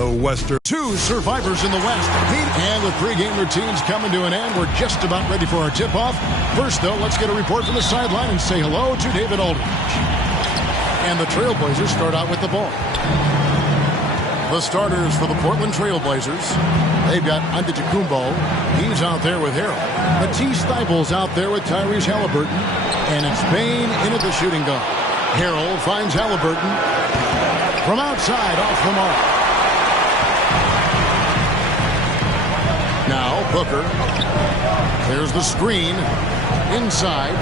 the Western. Two survivors in the West. And with pregame routines coming to an end, we're just about ready for our tip-off. First, though, let's get a report from the sideline and say hello to David Aldridge. And the Trailblazers start out with the ball. The starters for the Portland Trailblazers. They've got Antetokounmpo. He's out there with Harrell. Matisse Thybulle's out there with Tyrese Halliburton. And it's Bane in at the shooting guard. Harrell finds Halliburton. From outside, off the mark. Now, Booker. There's the screen. Inside.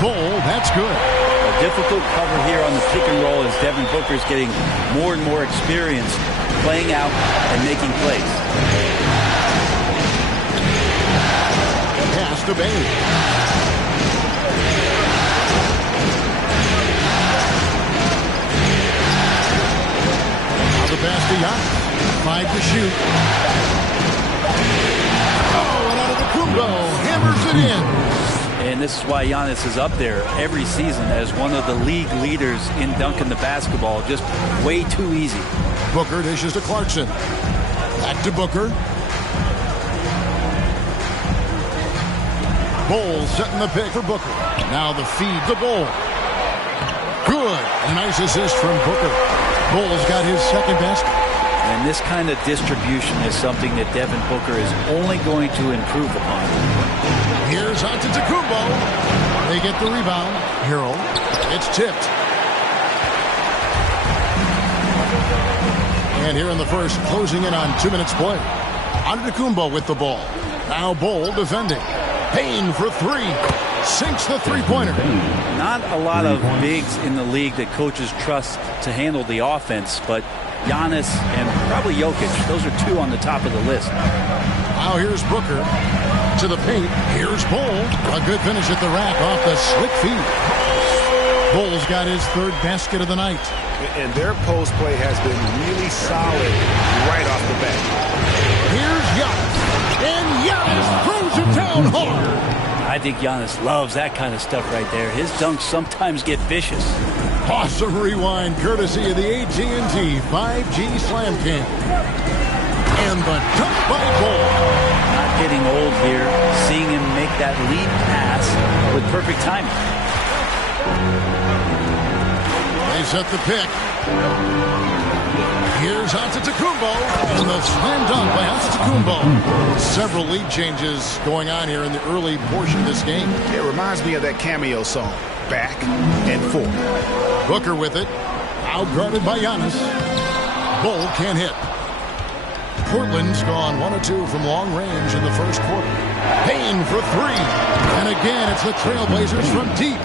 Cole, that's good. A difficult cover here on the pick and roll as Devin Booker's getting more and more experience playing out and making plays. Pass to Bane. Now the pass to Giannis. 5 to shoot. Oh, and Antetokounmpo hammers it in. And this is why Giannis is up there every season as one of the league leaders in dunking the basketball. Just way too easy. Booker dishes to Clarkson. Back to Booker. Bol setting the pick for Booker. Now the feed to Bol. Good. A nice assist from Booker. Bol's got his second basket. And this kind of distribution is something that Devin Booker is only going to improve upon. Here's Antetokounmpo. They get the rebound. Harrell. It's tipped. And here in the first, closing in on 2 minutes play. Antetokounmpo with the ball. Now Bol defending. Payne for three. Sinks the three-pointer. Not a lot of bigs in the league that coaches trust to handle the offense, but Giannis and probably Jokic, those are two on the top of the list. Now here's Booker to the paint. Here's Bol. A good finish at the rack off the slick feed. Bol's got his third basket of the night. And their post play has been really solid right off the bat. Here's Giannis. And Giannis throws it down hard. I think Giannis loves that kind of stuff right there. His dunks sometimes get vicious. Awesome rewind courtesy of the AT&T 5G Slam Cam. And the dunk by Bol. Not getting old here. Seeing him make that lead pass with perfect timing. They set the pick. Here's Antetokounmpo. And the slam dunk by Antetokounmpo. Several lead changes going on here in the early portion of this game. It reminds me of that Cameo song. Back and forth. Booker with it. Outguarded by Giannis. Bol can't hit. Portland's gone 1 of 2 from long range in the first quarter. Payne for three. And again, it's the Trailblazers from deep.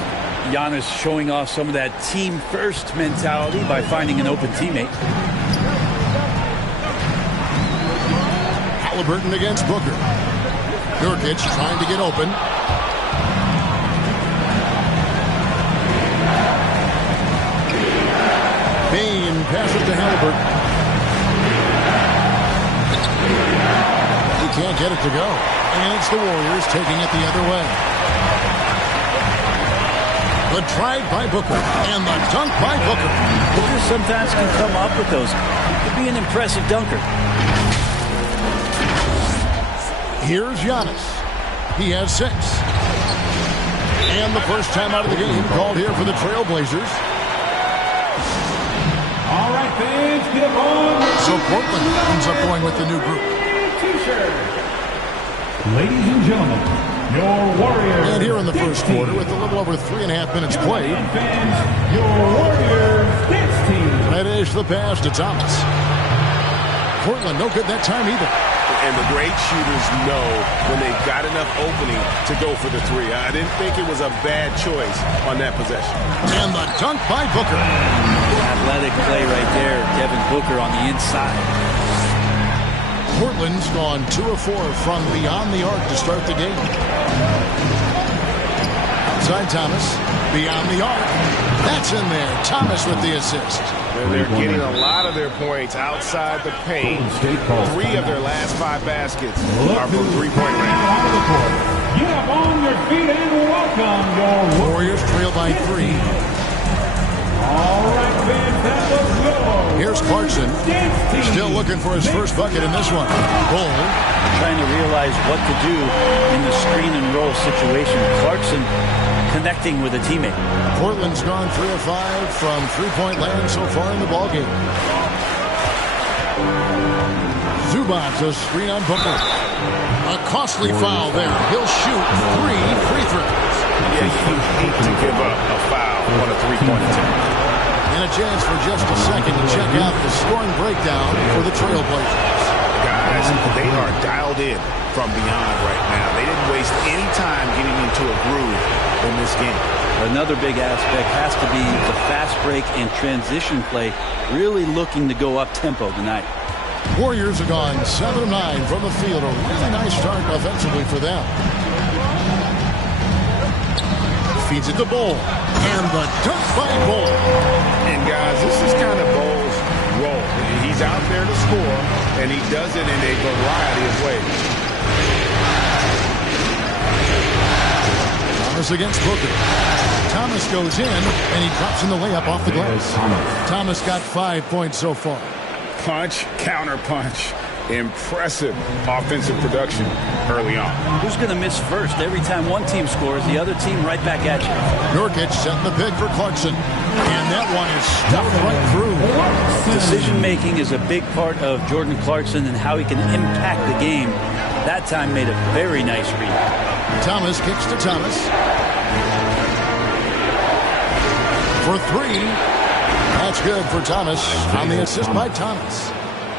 Giannis showing off some of that team-first mentality by finding an open teammate. Halliburton against Booker. Nurkic trying to get open. Bane passes to Halliburton. He can't get it to go. And it's the Warriors taking it the other way. The drive by Booker. And the dunk by Booker. Booker sometimes can come up with those. He could be an impressive dunker. Here's Giannis. He has 6. And the first time out of the game called here for the Trailblazers. All right, fans, get up on. So Portland ends up going with the new group. Ladies and gentlemen, your Warriors. And here in the first quarter, with a little over 3.5 minutes played. Fans, your Warriors dance team. Reddish the pass to Thomas. Portland no good that time either. And the great shooters know when they've got enough opening to go for the three. I didn't think it was a bad choice on that possession. And the dunk by Booker. Athletic play right there. Devin Booker on the inside. Portland's gone 2 of 4 from beyond the arc to start the game. Outside Thomas. Beyond the arc. That's in there. Thomas with the assist. They're getting a lot of their points outside the paint. 3 of their last 5 baskets are from three-point range. Get up on your feet and welcome your Warriors trail by 3. All right, fans, that was yours. Here's Clarkson. looking for his first bucket in this one. Bull trying to realize what to do in the screen and roll situation. Clarkson connecting with a teammate. Portland's gone 3 of 5 from three-point land so far in the ballgame. Zubac, a screen on Booker. A costly foul there. He'll shoot 3 free throws. Yeah, you hate to give up a foul on a three-point attempt. And a chance for just a second to check out the scoring breakdown for the Trailblazers. Guys, they are dialed in from beyond right now. They didn't waste any time getting into a groove in this game. Another big aspect has to be the fast break and transition play, really looking to go up-tempo tonight. Warriors are gone 7 of 9 from the field. A really nice start offensively for them. Feeds it to Bull. And the dunk by Bull. And guys, this is kind of Bull's role. He's out there to score, and he does it in a variety of ways. Thomas against Booker. Thomas goes in, and he drops in the layup off the glass. Thomas got 5 points so far. Punch, counter punch. Impressive offensive production early on. Who's going to miss first? Every time one team scores, the other team right back at you. Nurkic setting the pick for Clarkson. And that one is stuffed right through. Decision-making is a big part of Jordan Clarkson and how he can impact the game. That time made a very nice read. Thomas kicks to Thomas. For 3. That's good for Thomas on the assist by Thomas.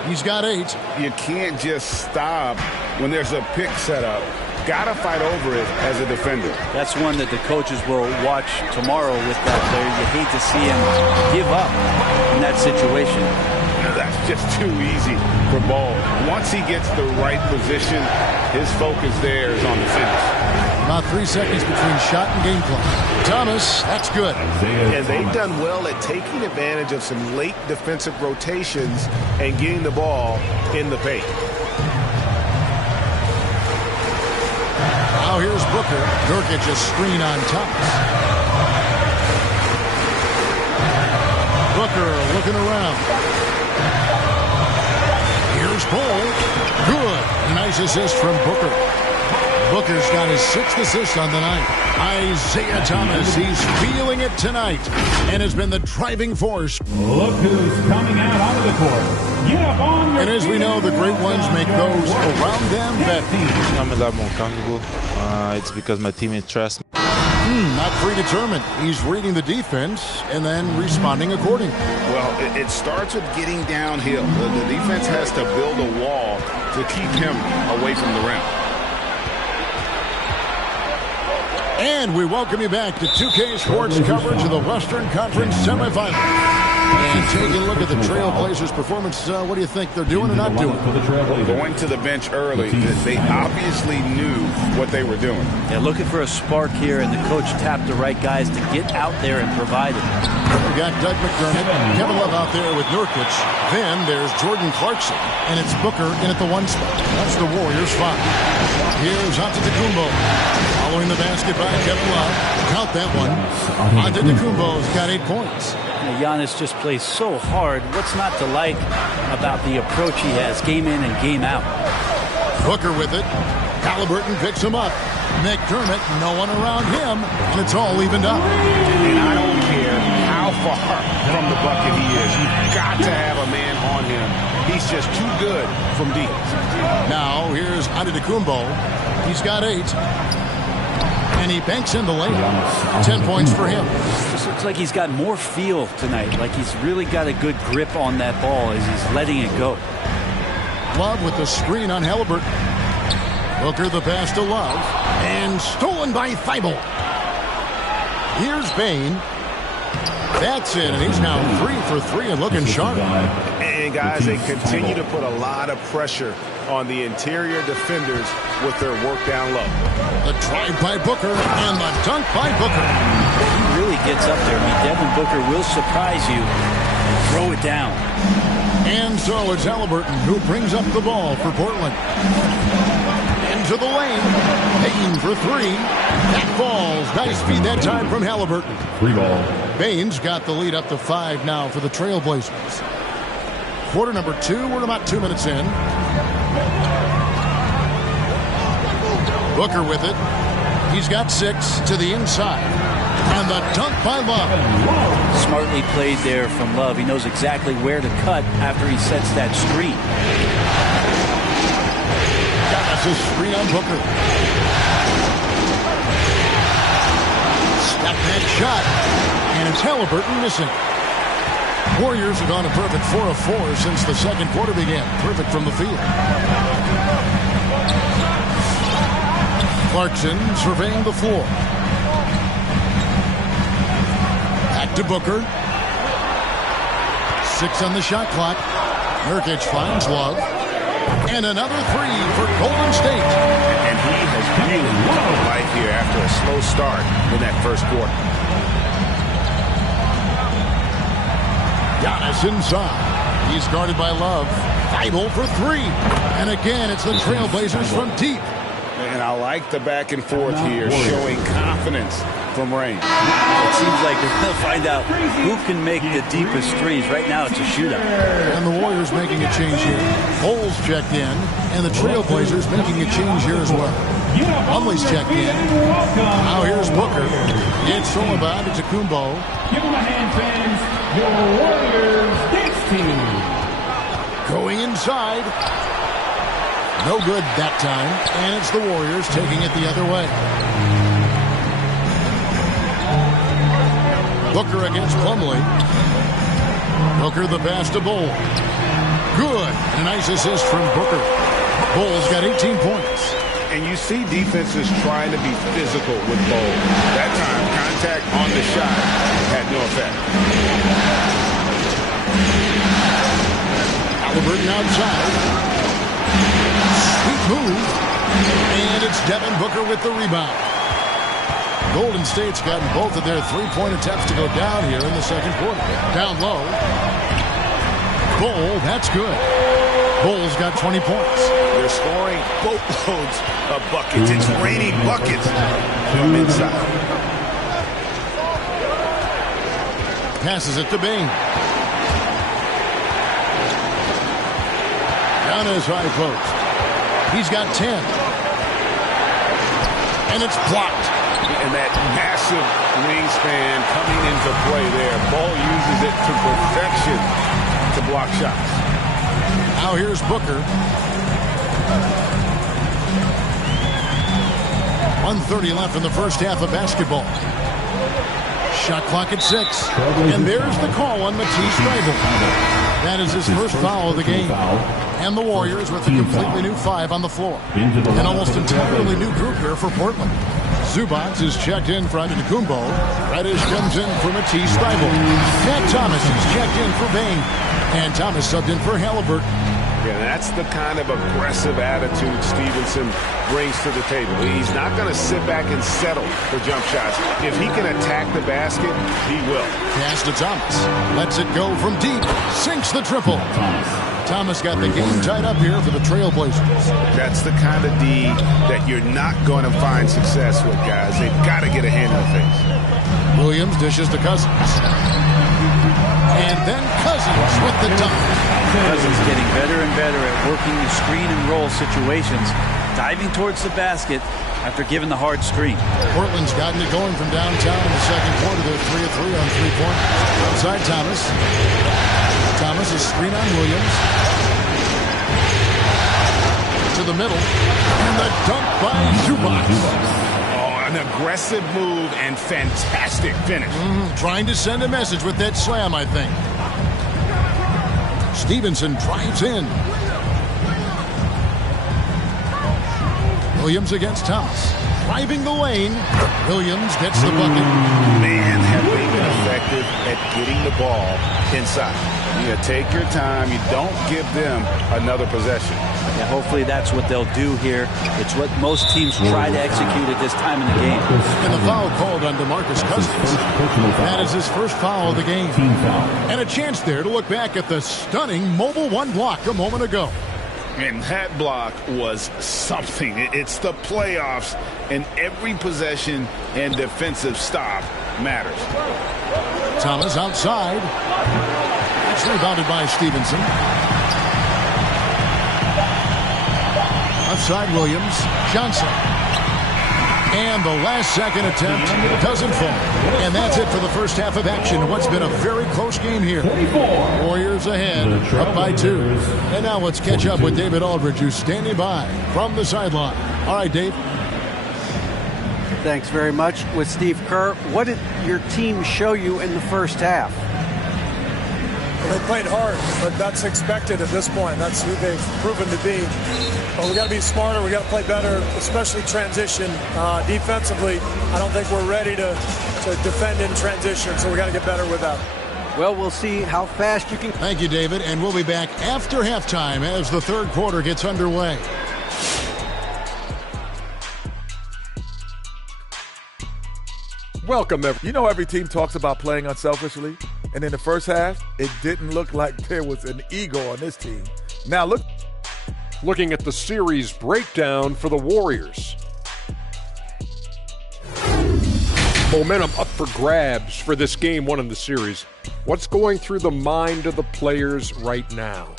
He's got 8. You can't just stop when there's a pick set up. Got to fight over it as a defender. That's one that the coaches will watch tomorrow with that player. You hate to see him give up in that situation. That's just too easy for Ball. Once he gets the right position, his focus there is on the finish. About 3 seconds between shot and game clock. Thomas, that's good. And they've done well at taking advantage of some late defensive rotations and getting the ball in the paint. Now here's Booker. Nurkic a screen on Thomas. Booker looking around. Here's Bull. Good. Nice assist from Booker. Booker's got his 6th assist on the night. Isaiah Thomas, he's feeling it tonight and has been the driving force. Look who's coming out onto the court. Get up on your And as we know, the great ones make those around them better. I'm a lot more comfortable. It's because my teammates trust me. Not predetermined. He's reading the defense and then responding accordingly. Well, it starts with getting downhill. The defense has to build a wall to keep him away from the rim. And we welcome you back to 2K Sports coverage of the Western Conference semifinals. And taking a look at the Trailblazers' performance, what do you think they're doing or not doing? Going to the bench early, they obviously knew what they were doing. Yeah, looking for a spark here, and the coach tapped the right guys to get out there and provide it. We got Doug McDermott, Kevin Love out there with Nurkic. Then there's Jordan Clarkson, and it's Booker in at the 1 spot. That's the Warriors' 5. Here's Antetokounmpo. Following the basket by Kevin Love. Count that one. Antetokounmpo's got 8 points. Giannis just plays so hard. What's not to like about the approach he has, game in and game out? Booker with it. Halliburton picks him up. McDermott, no one around him, and it's all evened up. And I don't care how far from the bucket he is. You've got to have a man on him. He's just too good from deep. Now, here's Antetokounmpo. He's got 8. And he banks in the layup. 10 points for him. Just looks like he's got more feel tonight. Like he's really got a good grip on that ball as he's letting it go. Love with the screen on Halliburton. Booker the pass to Love. And stolen by Thibault. Here's Bane. That's it, and he's now 3 for 3 and looking sharp. And guys, they continue to put a lot of pressure on the interior defenders with their work down low. The drive by Booker and the dunk by Booker. He really gets up there. I mean, Devin Booker will surprise you and throw it down. And so it's Halliburton who brings up the ball for Portland. Into the lane. Payne for 3. That falls. Nice feed that time from Halliburton. 3 ball. Baines got the lead up to 5 now for the Trailblazers. quarter number 2. We're about 2 minutes in. Booker with it. He's got 6 to the inside. And the dunk by Love. Smartly played there from Love. He knows exactly where to cut after he sets that screen. That's a screen on Booker. Step back shot. And it's Halliburton missing. Warriors have gone a perfect 4 of 4 since the second quarter began. Perfect from the field. Clarkson surveying the floor. Back to Booker. 6 on the shot clock. Nurkic finds Love. And another 3 for Golden State. And he has really come to life here after a slow start in that first quarter. Giannis inside. He's guarded by Love. Idle for 3. And again, it's the Trailblazers from deep. And I like the back and forth here, showing confidence from Rain. It seems like they'll find out who can make the deepest threes. Right now, it's a shootout. And the Warriors making a change here. Bulls checked in, and the Trailblazers making a change here as well. Umley's checked in. Now here's Booker. It's all about Antetokounmpo. Give them a hand, fans. Your Warriors dance team. Going inside. No good that time, and it's the Warriors taking it the other way. Booker against Plumlee. Booker the pass to Bull. Good. And a nice assist from Booker. Bull's got 18 points. And you see defenses trying to be physical with Bull. That time, contact on the shot had no effect. Halliburton outside. Sweet move. And it's Devin Booker with the rebound. Golden State's gotten both of their three-point attempts to go down here in the second quarter. Down low. Bull, that's good. Bull's got 20 points. They're scoring boatloads of buckets. It's raining buckets from inside. Passes it to Bing. Down his high post. He's got 10. And it's blocked. And that massive wingspan coming into play there. Ball uses it to perfection to block shots. Now here's Booker. 1:30 left in the first half of basketball. Shot clock at 6. And there's the call on Matisse Thybulle. That is his first foul of the game. And the Warriors with a completely new 5 on the floor. An almost entirely new group here for Portland. Zubac is checked in for Antetokounmpo. Reddish comes in for Matisse Thybulle. Pat Thomas is checked in for Bing. And Thomas subbed in for Halliburton. Yeah, that's the kind of aggressive attitude Stevenson brings to the table. He's not going to sit back and settle for jump shots. If he can attack the basket, he will. Pass to Thomas. Lets it go from deep. Sinks the triple. Thomas got the game tied up here for the Trailblazers. That's the kind of D that you're not going to find success with, guys. They've got to get a hand in the face. Williams dishes to Cousins. And then Cousins with the dunk. Cousins getting better and better at working the screen and roll situations, diving towards the basket after giving the hard screen. Portland's gotten it going from downtown in the second quarter. They're 3 of 3 on three-pointers. Outside Thomas. Thomas is screen on Williams. To the middle. And the dunk by Zubac. An aggressive move and fantastic finish. Trying to send a message with that slam, I think. Stevenson drives in. Williams against Thomas. Driving the lane. Williams gets the bucket. Man, have they been effective at getting the ball inside. You take your time. You don't give them another possession. Yeah, hopefully that's what they'll do here. It's what most teams try to execute at this time in the game. And the foul called on DeMarcus Cousins. That is his first foul of the game. And a chance there to look back at the stunning Mobile One block a moment ago. And that block was something. It's the playoffs, and every possession and defensive stop matters. Thomas outside. It's rebounded by Stevenson. Outside Williams. Johnson. And the last second attempt doesn't fall. And that's it for the first half of action. What's been a very close game here. Warriors ahead, up by 2. And now let's catch up with David Aldridge, who's standing by from the sideline. All right, Dave. Thanks very much. With Steve Kerr, what did your team show you in the first half? They played hard, but that's expected at this point. That's who they've proven to be. But we got to be smarter. We got to play better, especially transition. Defensively, I don't think we're ready to defend in transition, so we got to get better with that. Well, we'll see how fast you can. Thank you, David, and we'll be back after halftime as the third quarter gets underway. Welcome, everyone. You know every team talks about playing unselfishly, and in the first half, it didn't look like there was an ego on this team. Now look. Looking at the series breakdown for the Warriors. Momentum up for grabs for this game 1 in the series. What's going through the mind of the players right now?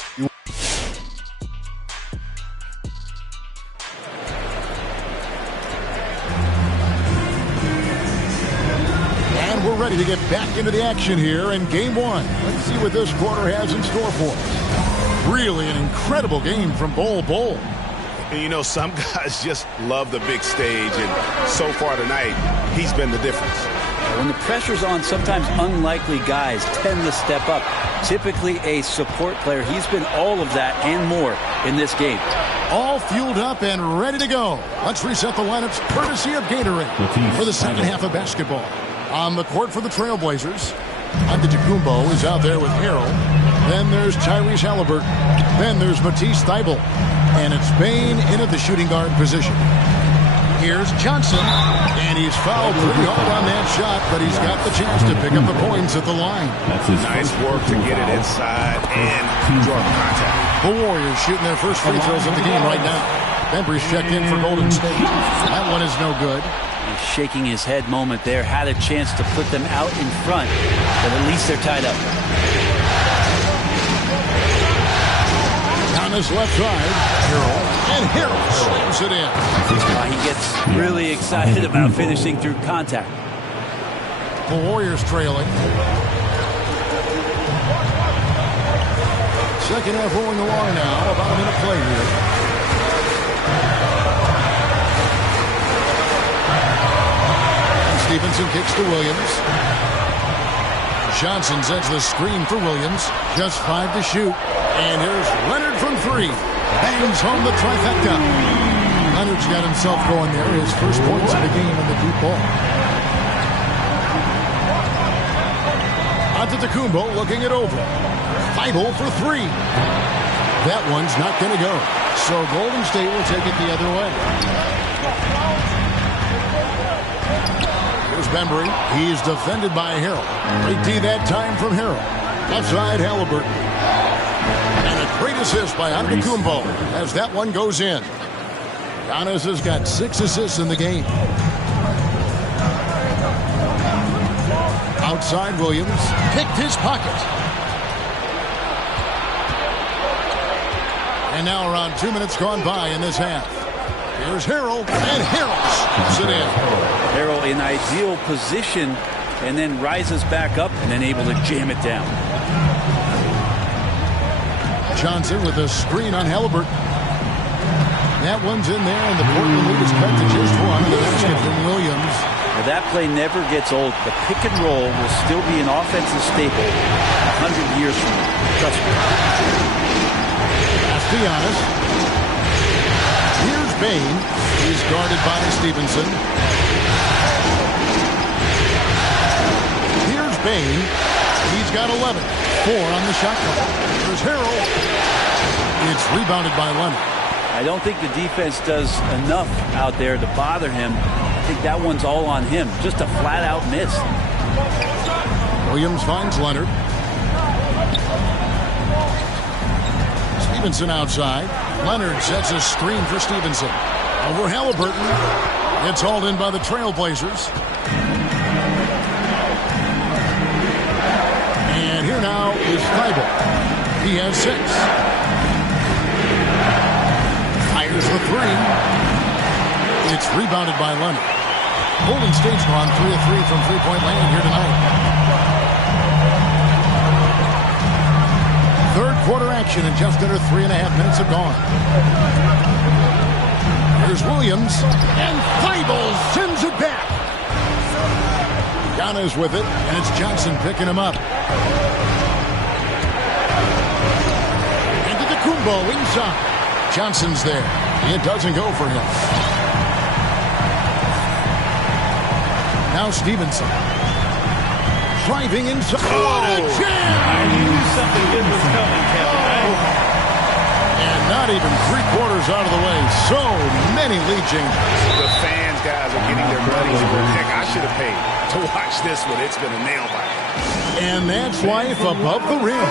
And we're ready to get back into the action here in game 1. Let's see what this quarter has in store for us. Really an incredible game from Bol Bol. And you know, some guys just love the big stage, and so far tonight, he's been the difference. When the pressure's on, sometimes unlikely guys tend to step up. Typically a support player. He's been all of that and more in this game. All fueled up and ready to go. Let's reset the lineups courtesy of Gatorade for the second half of basketball. On the court for the Trailblazers, Antetokounmpo is out there with Harrell. Then there's Tyrese Halliburton. Then there's Matisse Thybulle. And it's Bane in at the shooting guard position. Here's Johnson. And he's fouled pretty hard on that shot, but he's got the chance to pick up the points at the line. Nice work to get it inside and draw the contact. The Warriors shooting their first free throws of the game right now. Bembry's checked in for Golden State. That one is no good. He's shaking his head moment there. Had a chance to put them out in front, but at least they're tied up. On his left side, Harrell, and Harrell slams it in. He gets really excited about finishing through contact. The Warriors trailing. Second half rolling along now. About a minute play here. And Stevenson kicks to Williams. Johnson sets the screen for Williams. Just 5 to shoot. And here's Leonard from 3. Bangs home the trifecta. Leonard's got himself going there. His first points of the game in the deep ball. Antetokounmpo looking it over. Thybulle for 3. That one's not going to go. So Golden State will take it the other way. Here's Bembry. He's defended by Harrell. Great D that time from Harrell. Outside Halliburton. And a great assist by Antetokounmpo as that one goes in. Giannis has got 6 assists in the game. Outside Williams. Picked his pocket. And now around 2 minutes gone by in this half. Here's Harrell, and Harrell scoops it in. Harrell in ideal position and then rises back up and then able to jam it down. Johnson with a screen on Halliburton. That one's in there, and the Portland lead is cut to just 1. The basket from Williams. Well, that play never gets old. The pick and roll will still be an offensive staple 100 years from now. Trust me. Giannis. Here's Bane. He's guarded by Stevenson. Here's Bane. He's got 11. 4 on the shot clock. There's Harrell. It's rebounded by Leonard. I don't think the defense does enough out there to bother him. I think that one's all on him. Just a flat-out miss. Williams finds Leonard. Stevenson outside. Leonard sets a screen for Stevenson. Over Halliburton. It's hauled in by the Trailblazers. And here now is Thybulle. He has 6. Fires Here's the three. It's rebounded by Leonard. Golden State's gone 3 of 3 from three-point land here tonight. Third quarter action and just under 3.5 minutes have gone. Here's Williams, and Thybulle sends it back. Giannis with it, and it's Johnson picking him up. Antetokounmpo inside. Johnson's there. It doesn't go for him. Now Stevenson. Driving inside. What a jam! I knew something good was coming, Kevin. And not even 3/4 out of the way. So many lead changes. The fans, guys, are getting their money's worth. Heck, I should have paid to watch this one. It's been a nail biter. And that's life above the rim.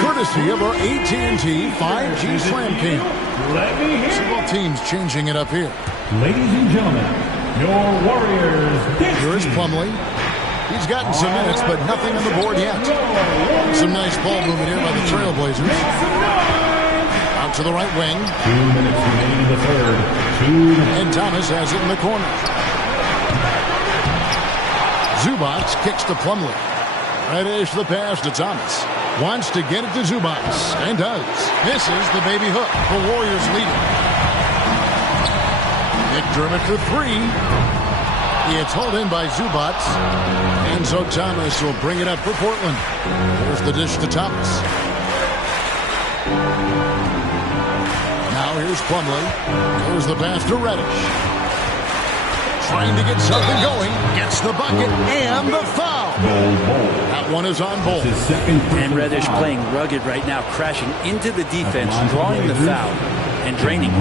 Courtesy of our AT&T 5G Slam Cam. Several teams changing it up here. Ladies and gentlemen, your Warriors. Here's Plumlee. He's gotten some minutes, but nothing on the board yet. Some nice ball movement here by the Trailblazers. Out to the right wing. 2 minutes remaining in the third. And Thomas has it in the corner. Zubac kicks to Plumlee. Right-ish the pass to Thomas. Wants to get it to Zubac. And does. Misses the baby hook. The Warriors lead it. McDermott for three. It's hauled in by Zubac. And so Thomas will bring it up for Portland. Here's the dish to Thomas. Now here's Plumlee. There's the pass to Reddish. Trying to get something going. Gets the bucket and the foul. That one is on Bol. And Reddish playing rugged right now, crashing into the defense, drawing the foul, and draining.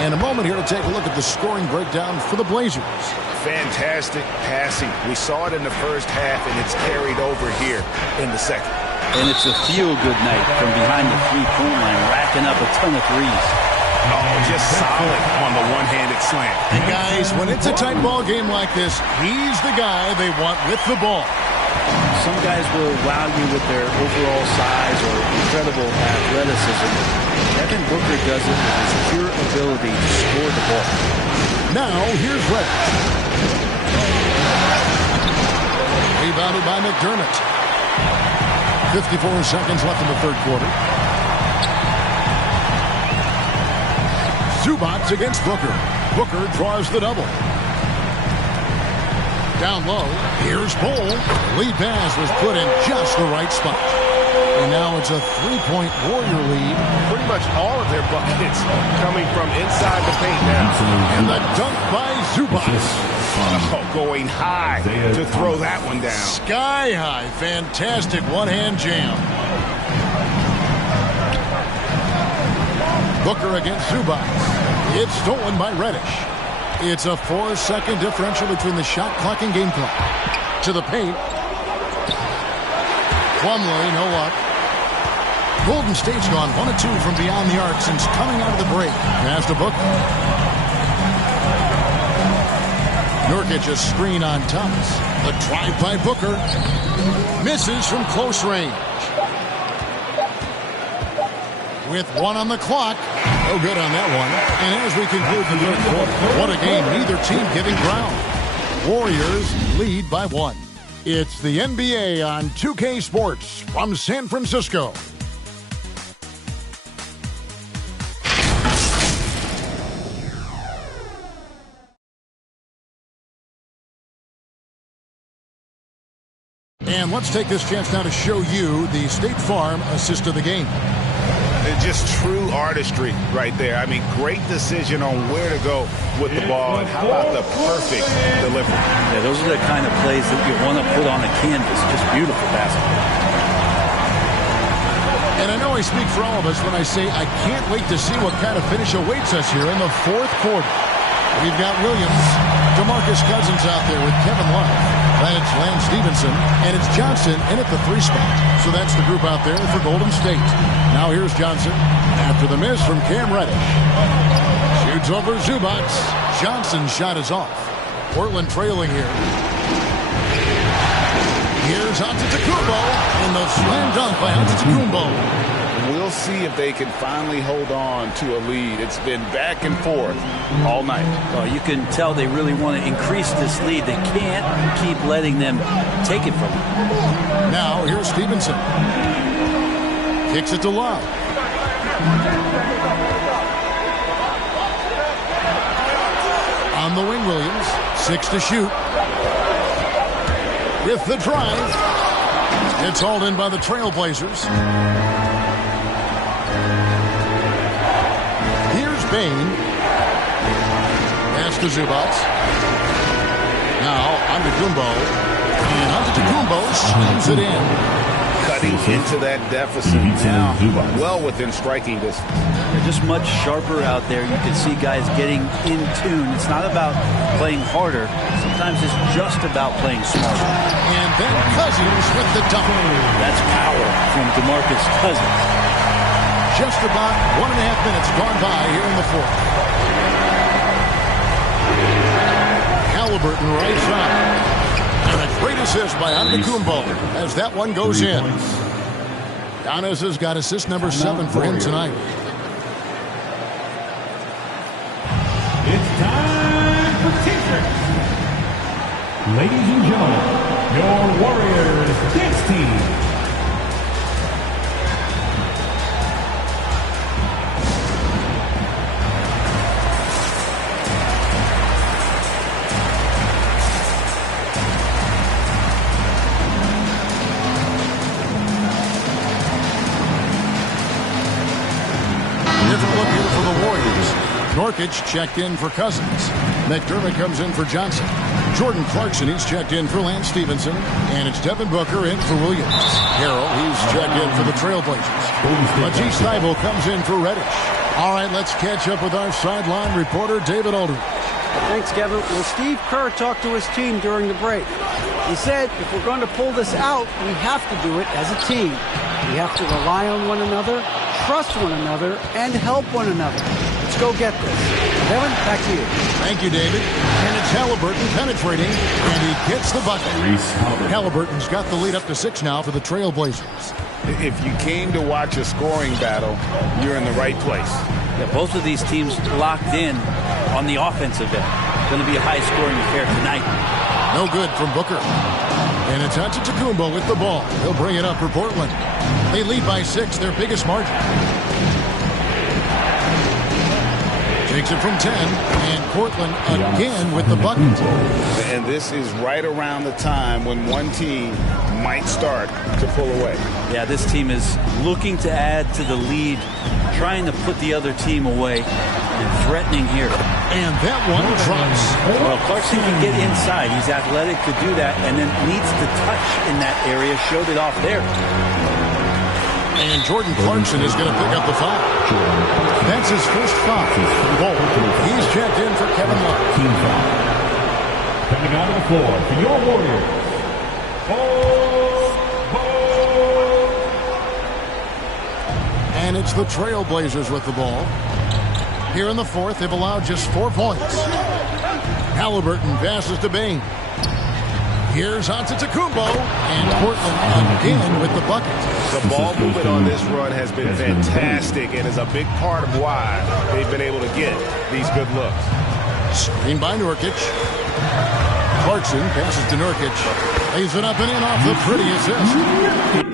And a moment here to take a look at the scoring breakdown for the Blazers. Fantastic passing. We saw it in the first half, and it's carried over here in the second. And it's a feel-good night from behind the three-point line, racking up a ton of threes. Oh, just solid on the one-handed slam. And guys, when it's a tight ball game like this, he's the guy they want with the ball. Some guys will wow you with their overall size or incredible athleticism. Devin Booker does it with his pure ability to score the ball. Now, here's Reddish. Rebounded by McDermott. 54 seconds left in the third quarter. Zubac against Booker. Booker draws the double. Down low, here's Bol. Lead pass was put in just the right spot. And now it's a three-point Warrior lead. Pretty much all of their buckets coming from inside the paint now. And the dunk by Zubac. Oh, going high to throw that one down. Sky high. Fantastic one-hand jam. Booker against Zubac. It's stolen by Reddish. It's a 4-second differential between the shot clock and game clock. To the paint. Plumlee, no luck. Golden State's gone 1 of 2 from beyond the arc since coming out of the break. Pass to Booker. Nurkic a screen on Thomas. The drive by Booker. Misses from close range. With 1 on the clock. No good on that one. And as we conclude the third quarter, what a game. Neither team giving ground. Warriors lead by 1. It's the NBA on 2K Sports from San Francisco. And let's take this chance now to show you the State Farm assist of the game. Just true artistry right there. I mean, great decision on where to go with the ball. And how about the perfect delivery? Yeah, those are the kind of plays that you want to put on a canvas. Just beautiful basketball. And I know I speak for all of us when I say I can't wait to see what kind of finish awaits us here in the fourth quarter. We've got Williams, DeMarcus Cousins out there with Kevin Love. That's Lance Stevenson, and it's Johnson in at the 3 spot. So that's the group out there for Golden State. Now here's Johnson after the miss from Cam Reddish. Shoots over Zubac. Johnson's shot is off. Portland trailing here. Here's Antetokounmpo, and the slam dunk by Antetokounmpo. we'll see if they can finally hold on to a lead. It's been back and forth all night. Well, you can tell they really want to increase this lead. They can't keep letting them take it from them. Now, here's Stevenson. Kicks it to Love. On the wing, Williams. 6 to shoot. With the drive. It's hauled in by the Trailblazers. Here's Bain. Pass to Zubats. Now, Antetokounmpo. And Antetokounmpo slams it in. Cutting into that deficit now, well within striking distance. They're just much sharper out there. You can see guys getting in tune. It's not about playing harder. Sometimes it's just about playing smarter. And then Cousins with the double. That's power from DeMarcus Cousins. Just about 1.5 minutes gone by here in the fourth. Halliburton right side. And a great assist by Antetokounmpo as that one goes in. Giannis has got assist number 7 for him tonight. It's time for T-shirts. Ladies and gentlemen, your Warriors dance team. Nurkic checked in for Cousins. McDermott comes in for Johnson. Jordan Clarkson, he's checked in for Lance Stevenson. And it's Devin Booker in for Williams. Harrell, he's checked in for the Trailblazers. Matisse Thybulle comes in for Reddish. All right, let's catch up with our sideline reporter, David Aldridge. Thanks, Kevin. Well, Steve Kerr talked to his team during the break. He said, if we're going to pull this out, we have to do it as a team. We have to rely on one another, trust one another, and help one another. Let's go get this. Kevin, back to you. Thank you, David. And it's Halliburton penetrating, and he gets the bucket. Halliburton's got the lead up to 6 now for the Trailblazers. If you came to watch a scoring battle, you're in the right place. Yeah, both of these teams locked in on the offensive end. Going to be a high-scoring affair tonight. No good from Booker. And it's Antetokounmpo with the ball. He'll bring it up for Portland. They lead by 6, their biggest margin. Takes it from 10, and Portland again with the bucket. And this is right around the time when one team might start to pull away. Yeah, this team is looking to add to the lead, trying to put the other team away, and threatening here. And that one drops. Well, Clarkson can get inside. He's athletic to do that, and then needs to touch in that area. Showed it off there. And Jordan Clarkson is going to pick up the foul. That's his first foul. He's checked in for Kevin Love. Team foul. Coming out of the floor for your Warriors. And it's the Trailblazers with the ball. Here in the fourth, they've allowed just 4 points. Halliburton passes to Bain. Here's Antetokounmpo, and Portland again with the bucket. The ball movement on this run has been fantastic and is a big part of why they've been able to get these good looks. Screen by Nurkic. Clarkson passes to Nurkic. Lays it up and in off the pretty assist.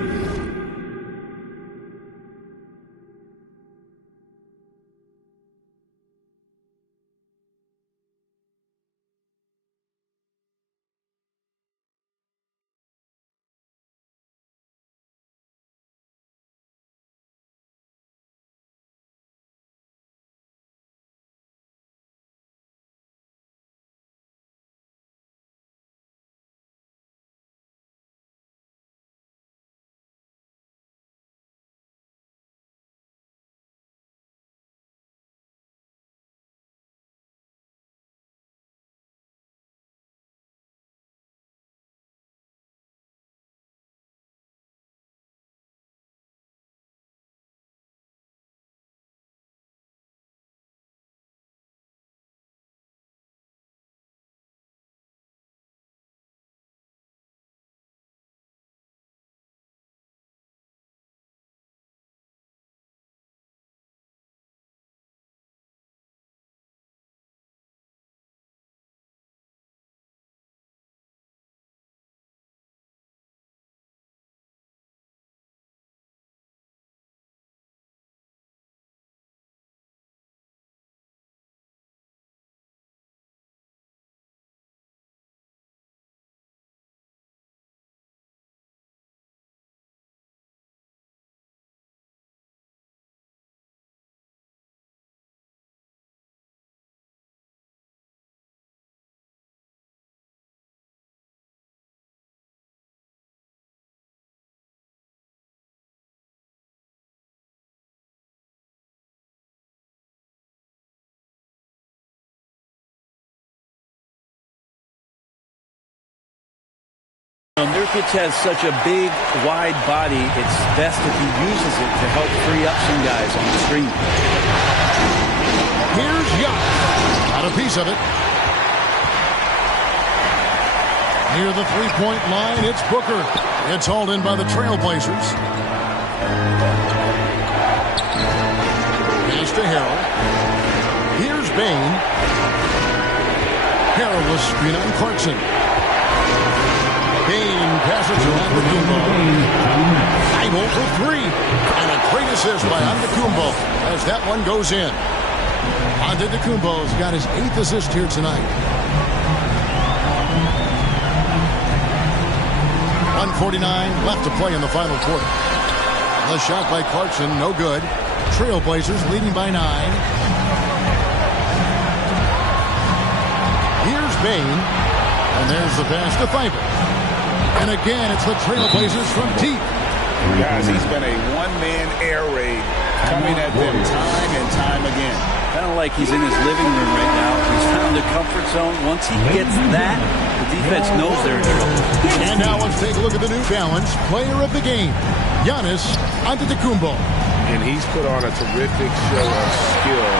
Nurkic has such a big, wide body, it's best if he uses it to help free up some guys on the screen. Here's Giannis. Got a piece of it. Near the three-point line, it's Booker. It's hauled in by the Trailblazers. Pass to Harrell. Here's Bane. Harrell will screen on Clarkson. Bane passes to Antetokounmpo. 5-0 for 3. And a great assist by Antetokounmpo as that one goes in. Antetokounmpo's got his 8th assist here tonight. 1:49 left to play in the final quarter. The shot by Clarkson, no good. Trailblazers leading by 9. Here's Bane. And there's the pass to Thibault. And again, it's the Trailblazers from deep. Guys, he's been a one-man air raid coming at them time and time again. Kind of like he's in his living room right now. He's found a comfort zone. Once he gets that, the defense knows they're in trouble. And now let's take a look at the New Balance player of the game, Giannis Antetokounmpo. And he's put on a terrific show of skill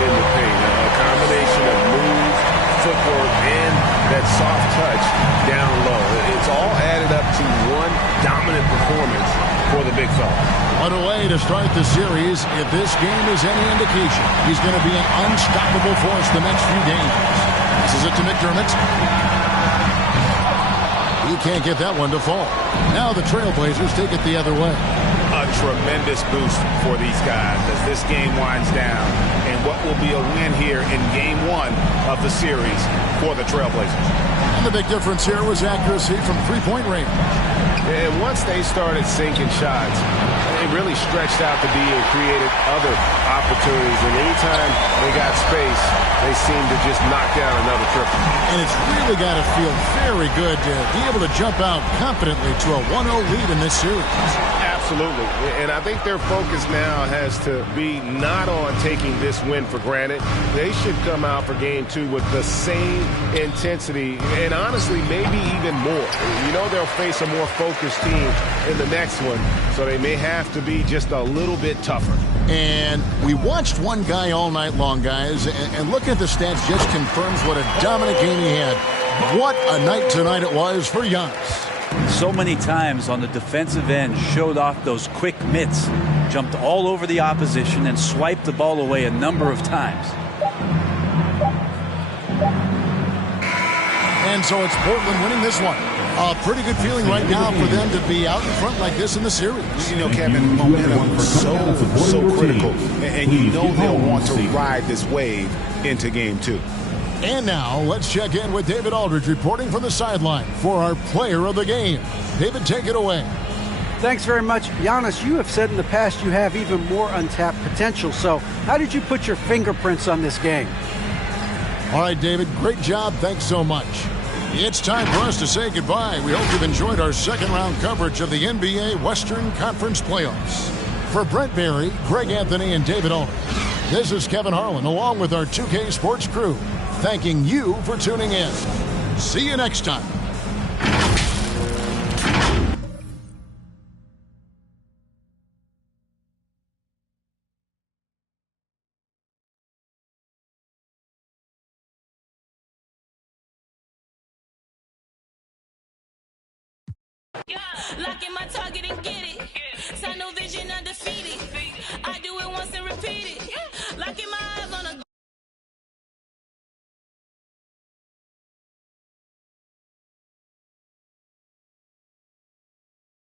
in the paint. A combination of moves, footwork, and that soft touch down low. It's all added up to one dominant performance for the big fella. What a way to start the series. If this game is any indication, he's going to be an unstoppable force the next few games. This is it to McDermott. He can't get that one to fall. Now the Trailblazers take it the other way. A tremendous boost for these guys as this game winds down. And what will be a win here in Game 1 of the series for the Trailblazers. And the big difference here was accuracy from three-point range. And once they started sinking shots, it really stretched out the D and created other opportunities. And anytime they got space, they seemed to just knock down another triple. And it's really got to feel very good to be able to jump out confidently to a 1-0 lead in this series. Absolutely. And I think their focus now has to be not on taking this win for granted. They should come out for Game 2 with the same intensity and honestly maybe even more. You know they'll face a more focused team in the next one, so they may have to be just a little bit tougher. And we watched one guy all night long, guys, and looking at the stats just confirms what a dominant game he had. What a night tonight it was for Giannis. So many times on the defensive end, showed off those quick mitts, jumped all over the opposition and swiped the ball away a number of times. And so it's Portland winning this one. A pretty good feeling right now for them to be out in front like this in the series. You know, Kevin, momentum is so critical, and you know they'll want to ride this wave into Game 2. And now, let's check in with David Aldridge reporting from the sideline for our player of the game. David, take it away. Thanks very much. Giannis, you have said in the past you have even more untapped potential. So how did you put your fingerprints on this game? All right, David, great job. Thanks so much. It's time for us to say goodbye. We hope you've enjoyed our second-round coverage of the NBA Western Conference Playoffs. For Brent Barry, Greg Anthony, and David Aldridge, this is Kevin Harlan along with our 2K Sports crew, thanking you for tuning in. See you next time. Lock in my target and get it.